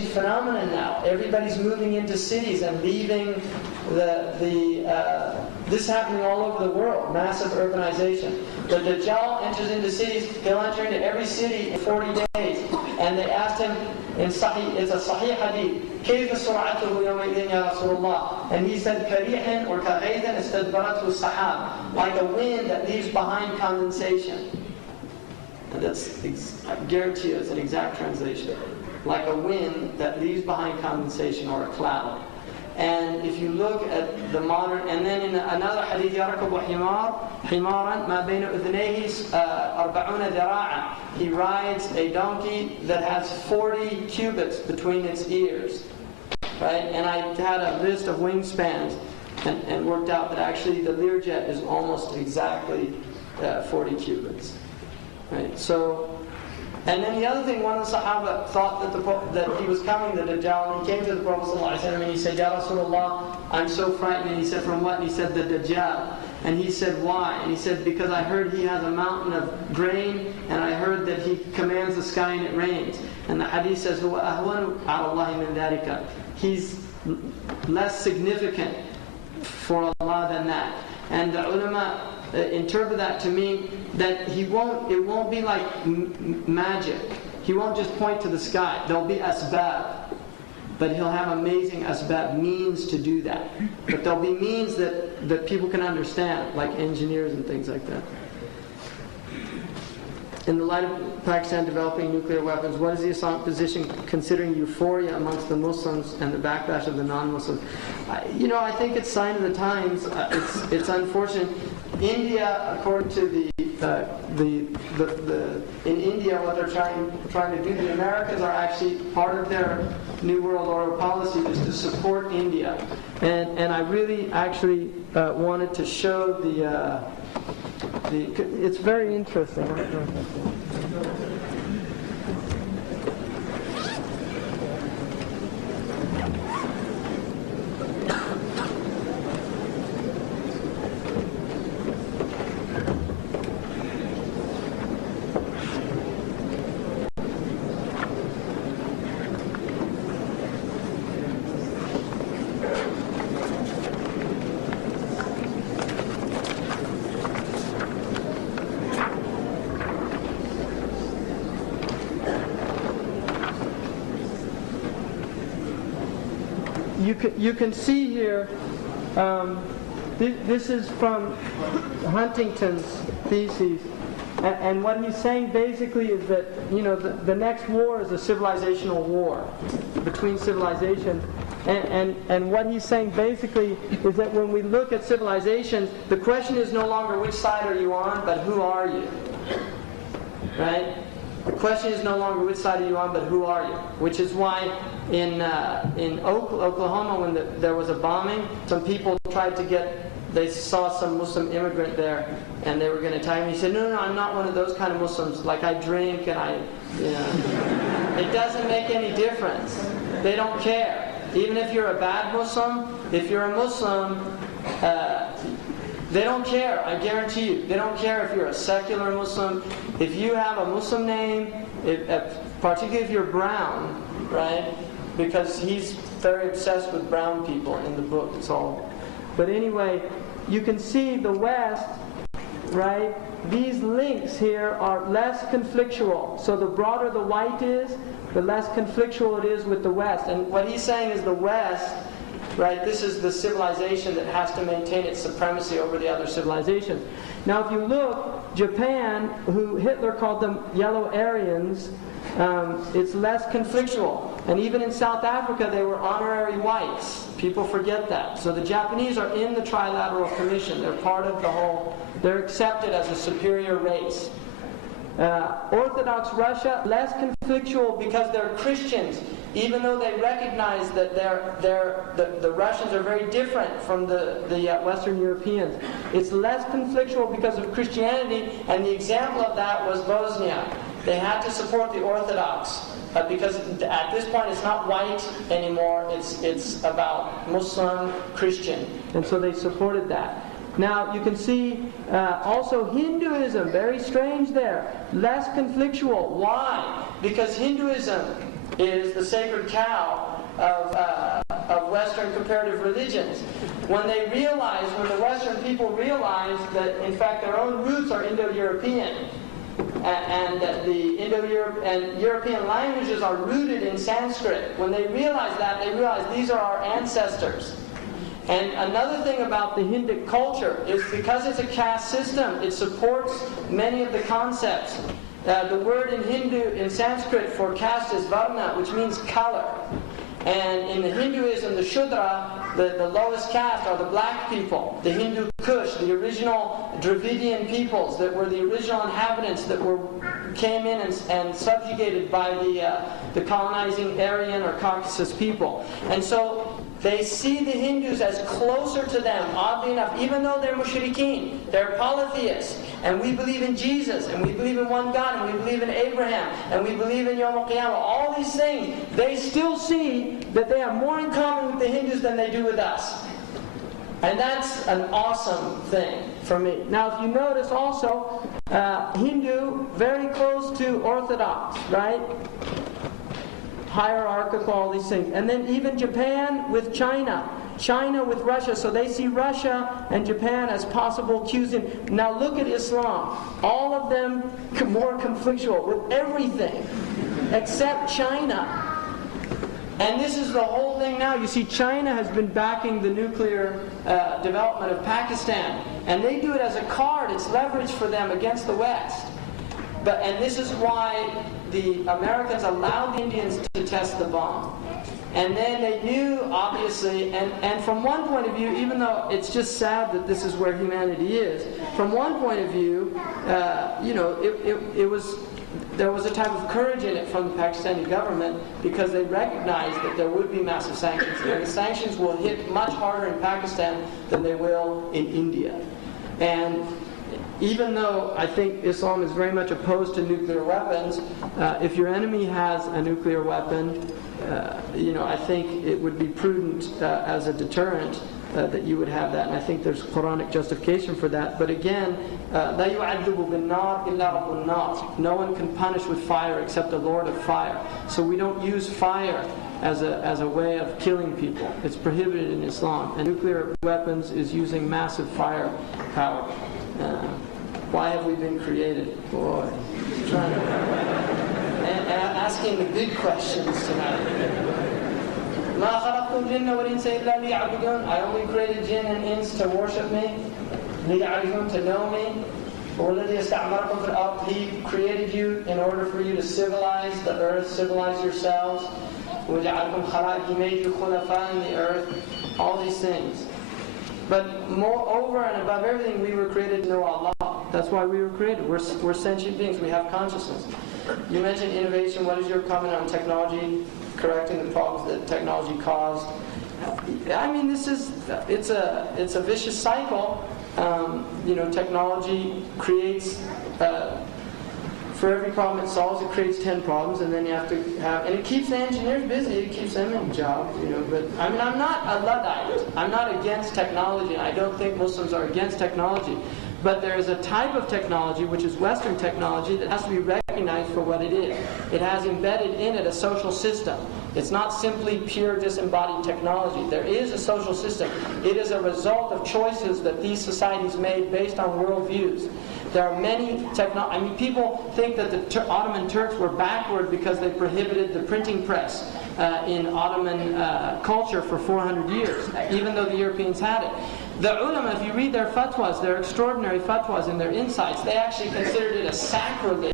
phenomenon now. Everybody's moving into cities and leaving this is happening all over the world, massive urbanization. The Dajjal enters into cities, he'll enter into every city in 40 days. And they asked him, it's a Sahih hadith, كيف سرعته يومئذ يا رسول الله? And he said, كريح or كغيث استدبرته السحاب, like a wind that leaves behind condensation. And I guarantee you it's an exact translation. Like a wind that leaves behind condensation or a cloud. And if you look at the modern, and then in another hadith, يَرَكَبُ حِمَارًا مَا بَيْنَ أُذْنَيْهِ 40 ذِرَاعًا. He rides a donkey that has 40 cubits between its ears. Right? And I had a list of wingspans and worked out that actually the Learjet is almost exactly 40 cubits. Right? So, and then the other thing, one of the Sahaba thought that he was coming, the Dajjal, and he came to the Prophet ﷺ and he said, Ya Rasulullah, I'm so frightened. And he said, from what? And he said, the Dajjal. And he said, why? And he said, because I heard he has a mountain of grain, and I heard that he commands the sky and it rains. And the hadith says, هُوَ أَهْوَنُ عَلَى اللَّهِ مِنْ ذَلِكَ. He's less significant for Allah than that. And the ulama interpret that to mean that it won't be like magic. He won't just point to the sky. There'll be asbab, but he'll have amazing asbab, means to do that. But there'll be means that people can understand, like engineers and things like that. In the light of Pakistan developing nuclear weapons, what is the Islamic position considering euphoria amongst the Muslims and the backlash of the non-Muslims? I think it's sign of the times. It's unfortunate. India, according to in India, what they're trying to do, the Americans are actually part of their New World Order policy is to support India, and I really actually wanted to show it's very interesting. You can see here, this is from Huntington's thesis, and what he's saying basically is that the next war is a civilizational war between civilizations, and what he's saying basically is that when we look at civilizations, the question is no longer which side are you on, but who are you, right? The question is no longer which side are you on, but who are you? Which is why in Oklahoma, when there was a bombing, some people tried to they saw some Muslim immigrant there, and they were going to attack him. He said, no, I'm not one of those kind of Muslims. Like, I drink, and it doesn't make any difference. They don't care. Even if you're a bad Muslim, if you're a Muslim, they don't care, I guarantee you. They don't care if you're a secular Muslim. If you have a Muslim name, particularly if you're brown, right? Because he's very obsessed with brown people in the book. It's all. But anyway, you can see the West, right? These links here are less conflictual. So the broader the white is, the less conflictual it is with the West. And what he's saying is the West, right, this is the civilization that has to maintain its supremacy over the other civilizations. Now if you look, Japan, who Hitler called them yellow Aryans, it's less conflictual. And even in South Africa, they were honorary whites. People forget that. So the Japanese are in the Trilateral Commission. They're part of the whole, they're accepted as a superior race. Orthodox Russia, less conflictual because they're Christians, even though they recognize that the Russians are very different from the Western Europeans. It's less conflictual because of Christianity, and the example of that was Bosnia. They had to support the Orthodox because at this point it's not white anymore, it's about Muslim, Christian, and so they supported that. Now you can see also Hinduism, very strange there, less conflictual. Why? Because Hinduism is the sacred cow of Western comparative religions. When the Western people realized that in fact their own roots are Indo-European, and that the Indo-European languages are rooted in Sanskrit, when they realized that, they realized these are our ancestors. And another thing about the Hindic culture is because it's a caste system, it supports many of the concepts. The word in Sanskrit for caste is varna, which means color. And in the Hinduism, the Shudra, the lowest caste, are the black people. The Hindu Kush, the original Dravidian peoples that were the original inhabitants that came in and subjugated by the colonizing Aryan or Caucasus people. And so they see the Hindus as closer to them, oddly enough, even though they're mushrikeen, they're polytheists, and we believe in Jesus, and we believe in one God, and we believe in Abraham, and we believe in Yom Al-Qiyamah, all these things, they still see that they have more in common with the Hindus than they do with us. And that's an awesome thing for me. Now, if you notice also, Hindu, very close to Orthodox, right? Hierarchical, all these things. And then even Japan with China. China with Russia. So they see Russia and Japan as possible cues in. Now look at Islam. All of them more conflictual with everything except China. And this is the whole thing now. You see, China has been backing the nuclear development of Pakistan. And they do it as a card. It's leverage for them against the West. And this is why the Americans allowed the Indians to test the bomb. And then they knew, obviously, and from one point of view, even though it's just sad that this is where humanity is, from one point of view, there was a type of courage in it from the Pakistani government because they recognized that there would be massive sanctions. And the sanctions will hit much harder in Pakistan than they will in India. And even though I think Islam is very much opposed to nuclear weapons, if your enemy has a nuclear weapon, I think it would be prudent as a deterrent that you would have that. And I think there's Quranic justification for that. But again, لا يعذب بالنار إلا رب النار. No one can punish with fire except the Lord of fire. So we don't use fire as a way of killing people. It's prohibited in Islam. And nuclear weapons is using massive firepower. Why have we been created? Boy. And asking the big questions tonight. I only created jinn and ins to worship me, to know me. He created you in order for you to civilize the earth, civilize yourselves. He made you khulafa in the earth. All these things. But moreover and above everything, we were created to know Allah. That's why we were created. We're sentient beings. We have consciousness. You mentioned innovation. What is your comment on technology correcting the problems that technology caused? I mean, it's a vicious cycle. Technology creates. For every problem it solves, it creates 10 problems, and then you have to have, and it keeps the engineers busy, it keeps them in jobs, but I mean, I'm not a Luddite. I'm not against technology. I don't think Muslims are against technology. But there is a type of technology, which is Western technology, that has to be recognized for what it is. It has embedded in it a social system. It's not simply pure disembodied technology. There is a social system. It is a result of choices that these societies made based on worldviews. There are many people think that the Ottoman Turks were backward because they prohibited the printing press in Ottoman culture for 400 years, even though the Europeans had it. The ulama, if you read their fatwas, their extraordinary fatwas and their insights, they actually considered it a sacrilege